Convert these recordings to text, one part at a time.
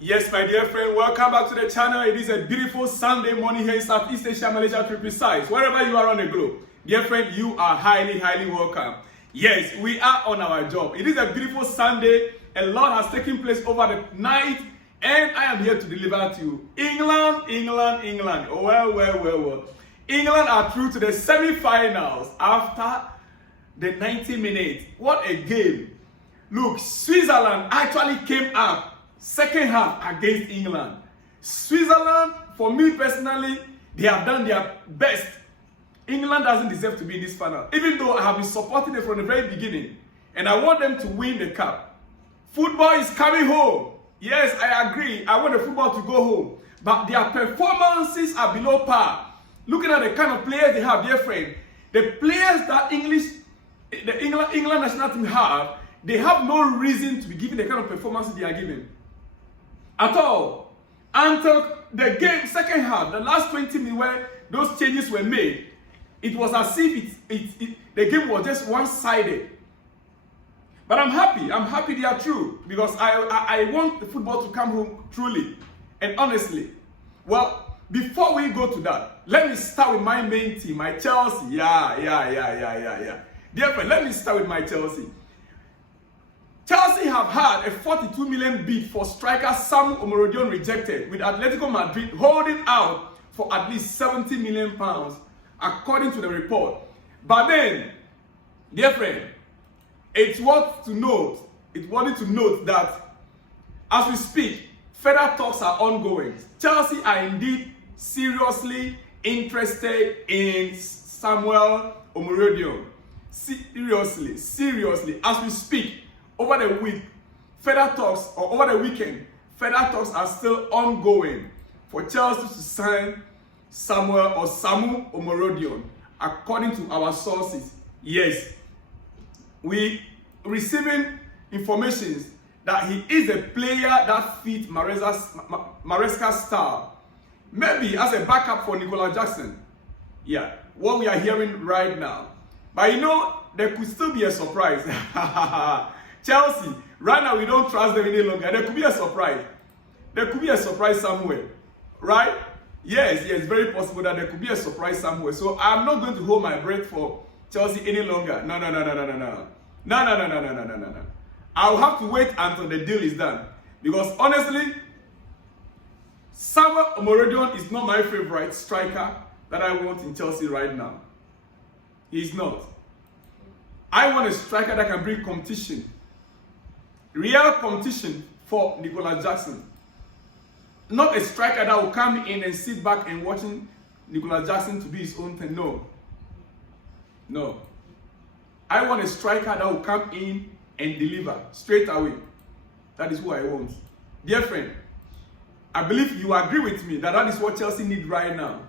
Yes, my dear friend, welcome back to the channel. It is a beautiful Sunday morning here in Southeast Asia, Malaysia to be precise. Wherever you are on the globe, dear friend, you are highly welcome. Yes, we are on our job. It is a beautiful Sunday. A lot has taken place over the night, and I am here to deliver to you. England. Oh, well. England are through to the semi-finals after the 90 minutes. What a game. Look, Switzerland actually came up second half against England. Switzerland, for me personally, they have done their best. England doesn't deserve to be in this final, even though I have been supporting them from the very beginning, and I want them to win the cup. Football is coming home. Yes, I agree. I want the football to go home, but their performances are below par. Looking at the kind of players they have, dear friend, the players that the England national team have, they have no reason to be giving the kind of performances they are giving at all. Until the game, second half, the last 20 minutes where those changes were made, it was as if the game was just one-sided. But I'm happy they are true, because I want the football to come home truly and honestly. Well, before we go to that, let me start with my main team, my Chelsea. Yeah. Dear friend, let me start with my Chelsea. Chelsea have had a 42 million bid for striker Samu Omorodion rejected, with Atletico Madrid holding out for at least 70 million pounds, according to the report. But then, dear friend, it's worth to note that as we speak, further talks are ongoing. Chelsea are indeed seriously interested in Samuel Omorodion. Seriously, as we speak. Over the weekend, further talks are still ongoing for Chelsea to sign Samu Omorodion, according to our sources. Yes, we receiving information that he is a player that fits Maresca's style, maybe as a backup for Nicolas Jackson. Yeah, what we are hearing right now. But you know, there could still be a surprise. Chelsea, right now we don't trust them any longer. There could be a surprise. There could be a surprise somewhere, right? Yes, very possible that there could be a surprise somewhere. So I'm not going to hold my breath for Chelsea any longer. No. I'll have to wait until the deal is done. Because honestly, Samu Omorodion is not my favorite striker that I want in Chelsea right now. He's not. I want a striker that can bring competition. Real competition for Nicolas Jackson. Not a striker that will come in and sit back and watching Nicolas Jackson to do his own thing. No. I want a striker that will come in and deliver straight away. That is who I want. Dear friend, I believe you agree with me that is what Chelsea need right now.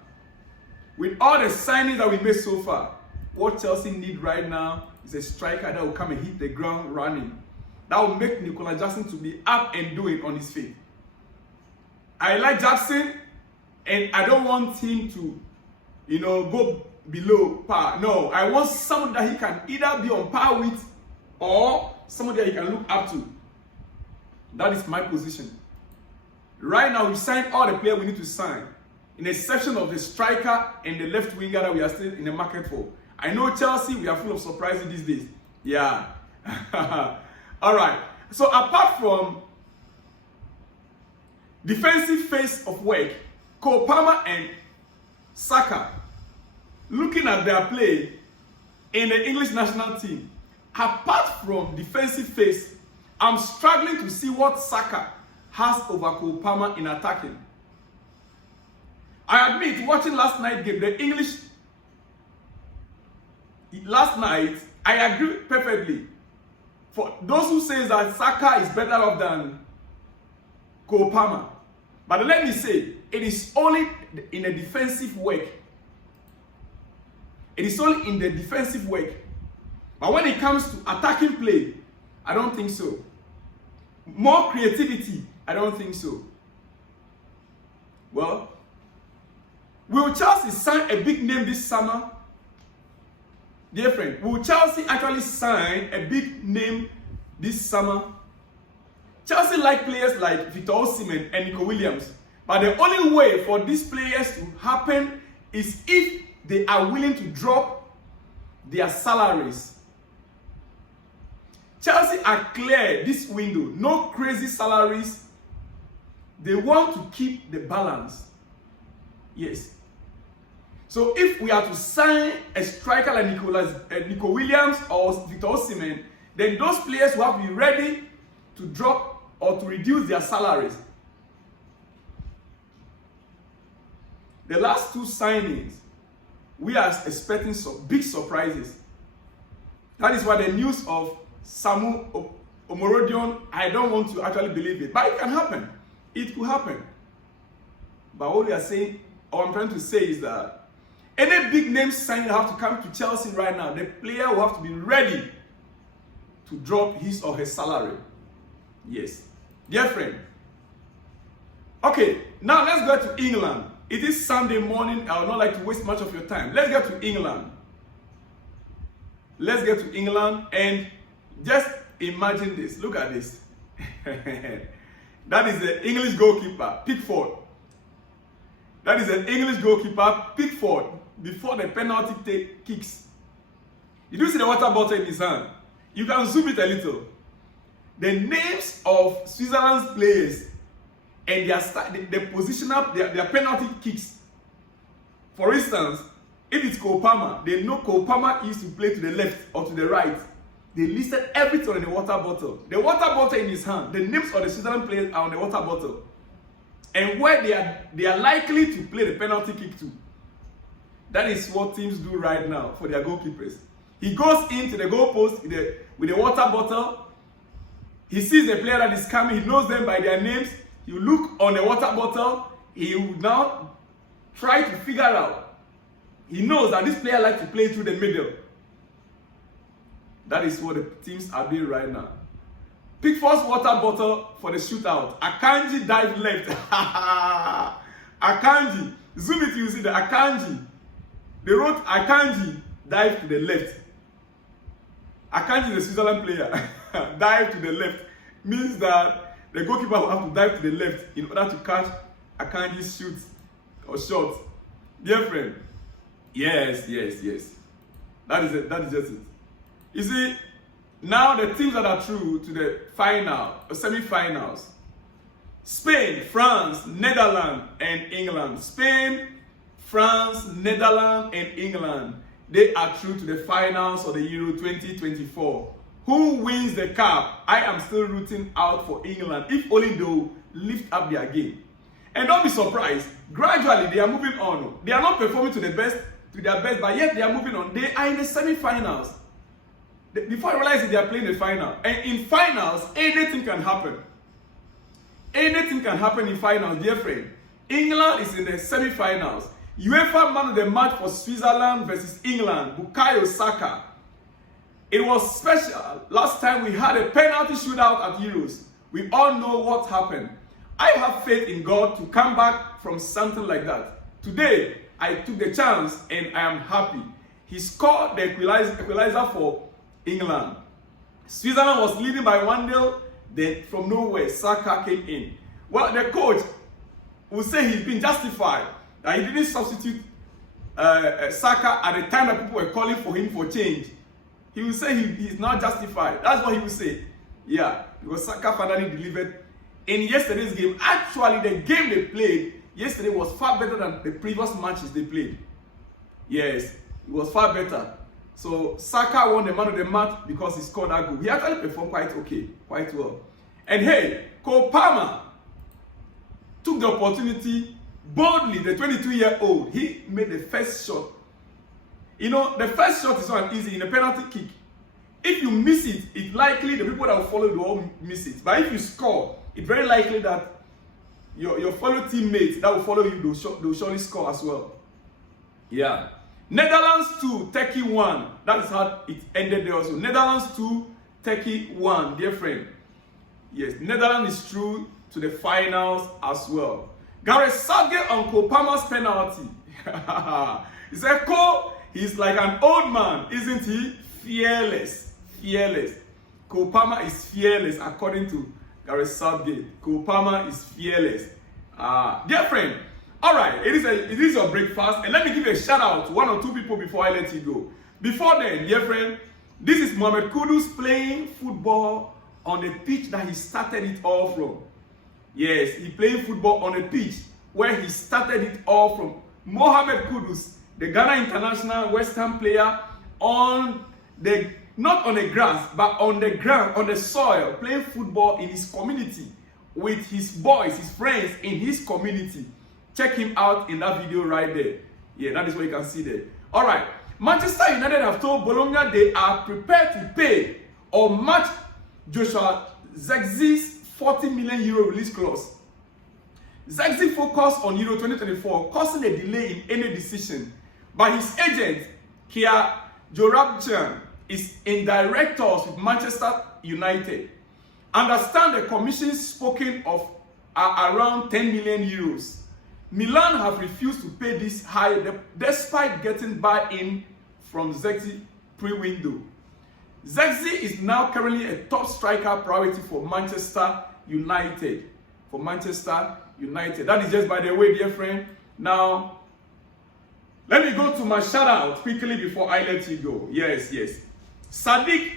With all the signings that we made so far, what Chelsea need right now is a striker that will come and hit the ground running. That will make Nicolas Jackson to be up and doing on his feet. I like Jackson, and I don't want him to, go below par. No, I want someone that he can either be on par with or someone that he can look up to. That is my position. Right now, we signed all the players we need to sign, in the section of the striker and the left winger that we are still in the market for. I know Chelsea, we are full of surprises these days. Yeah. All right. So apart from defensive phase of work, Cole Palmer and Saka, looking at their play in the English national team, apart from defensive phase, I'm struggling to see what Saka has over Cole Palmer in attacking. I admit, watching last night's game, last night, I agree perfectly. For those who say that Saka is better off than Cole Palmer. But let me say, it is only in the defensive work. It is only in the defensive work. But when it comes to attacking play, I don't think so. More creativity, I don't think so. Well, will Chelsea sign a big name this summer? Dear friend, will Chelsea actually sign a big name this summer? Chelsea like players like Victor Osimhen and Nico Williams. But the only way for these players to happen is if they are willing to drop their salaries. Chelsea are clear this window. No crazy salaries. They want to keep the balance. Yes. So if we are to sign a striker like Nico Williams or Victor Osimhen, then those players will have to be ready to drop or to reduce their salaries. The last two signings, we are expecting some big surprises. That is why the news of Samu Omorodion, I don't want to actually believe it, but it can happen. It could happen. But what we are saying, or I'm trying to say is that any big name signing that have to come to Chelsea right now, the player will have to be ready to drop his or her salary. Yes. Dear friend. Okay, now let's go to England. It is Sunday morning. I would not like to waste much of your time. Let's get to England. Let's get to England and just imagine this. Look at this. That is the English goalkeeper, Pickford. That is an English goalkeeper, Pickford, before the penalty kicks. Did you see the water bottle in his hand? You can zoom it a little. The names of Switzerland's players and their positional, their penalty kicks. For instance, if it's Cole Palmer, they know Cole Palmer used to play to the left or to the right. They listed everything on the water bottle. The water bottle in his hand, the names of the Switzerland players are on the water bottle. And where they are likely to play the penalty kick to. That is what teams do right now for their goalkeepers. He goes into the goalpost with the water bottle. He sees the player that is coming. He knows them by their names. He will look on the water bottle. He will now try to figure out. He knows that this player likes to play through the middle. That is what the teams are doing right now. Pickford's water bottle for the shootout. Akanji dived left. Akanji. Zoom it, you see the Akanji. They wrote Akanji dived to the left. Akanji, the Switzerland player, dive to the left. Means that the goalkeeper will have to dive to the left in order to catch Akanji's shoot or shot. Dear friend, yes. That is it. That is just it. You see, now the teams that are through to the final or semi-finals: Spain, France, Netherlands, and England. Spain, France, Netherlands, and England. They are through to the finals of the Euro 2024. Who wins the cup? I am still rooting out for England, if only they will lift up their game. And don't be surprised, gradually they are moving on. They are not performing to their best, but yet they are moving on. They are in the semi-finals. Before I realize they are playing the final. And in finals, anything can happen. Anything can happen in finals, dear friend. England is in the semi-finals. UEFA man of the match for Switzerland versus England, Bukayo Saka. It was special. Last time we had a penalty shootout at Euros. We all know what happened. I have faith in God to come back from something like that. Today, I took the chance and I am happy. He scored the equalizer for England. Switzerland was leading by 1-0. Then from nowhere, Saka came in. Well, the coach will say he's been justified. That he didn't substitute Saka at the time that people were calling for him for change. He will say he's not justified. That's what he will say. Yeah, because Saka finally delivered. In yesterday's game, actually the game they played yesterday was far better than the previous matches they played. Yes, it was far better. So Saka won the man of the match because he scored that goal. He actually performed quite well. And hey, Cole Palmer took the opportunity boldly. The 22-year-old, he made the first shot. You know, the first shot is not easy in a penalty kick. If you miss it, it's likely the people that will follow you will miss it. But if you score, it's very likely that your fellow teammates that will follow you, they'll surely score as well. Yeah. Netherlands 2, Turkey 1. That is how it ended there also. Netherlands 2, Turkey 1, dear friend. Yes, Netherlands is through to the finals as well. Gareth Southgate on Cole Palmer's penalty. He said, Cole, he's like an old man, isn't he? Fearless. Cole Palmer is fearless, according to Gareth Southgate. Cole Palmer is fearless. Dear friend, all right, it is your breakfast, and let me give a shout out to 1 or 2 people before I let you go. Before then, dear friend, this is Mohamed Kudus playing football on the pitch that he started it all from. Yes, he playing football on a pitch where he started it all from. Mohamed Kudus, the Ghana international West Ham player, on the not on the grass, but on the ground, on the soil, playing football in his community with his boys, his friends in his community. Check him out in that video right there. Yeah, that is what you can see there. All right. Manchester United have told Bologna they are prepared to pay or match Joshua Zirkzee's 40 million euro release clause. Zirkzee focused on Euro 2024, causing a delay in any decision. But his agent, Kia Joorabchian, is in direct talks with Manchester United. Understand the commission spoken of are around 10 million euros. Milan have refused to pay this high despite getting buy-in from Zirkzee pre-window. Zirkzee is now currently a top striker priority for Manchester United. That is just by the way, dear friend. Now, let me go to my shout out quickly before I let you go. Yes. Sadiq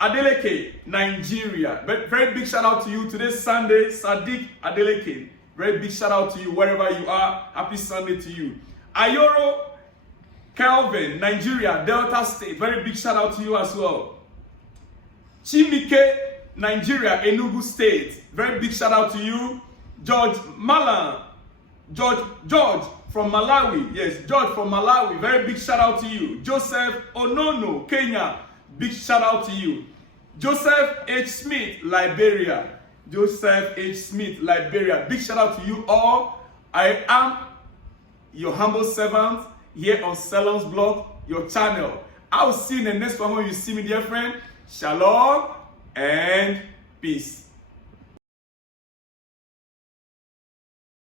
Adeleke, Nigeria. Very big shout out to you today, Sunday. Sadiq Adeleke. Very big shout out to you wherever you are. Happy Sunday to you. Ayoro Kelvin, Nigeria, Delta State. Very big shout out to you as well. Chimike, Nigeria, Enugu State. Very big shout out to you. George from Malawi. Yes, George from Malawi. Very big shout out to you. Joseph Onono, Kenya. Big shout out to you. Joseph H. Smith, Liberia. Big shout out to you all. I am your humble servant here on Salon's Blog, your channel. I will see you in the next one when you see me, dear friend. Shalom and peace.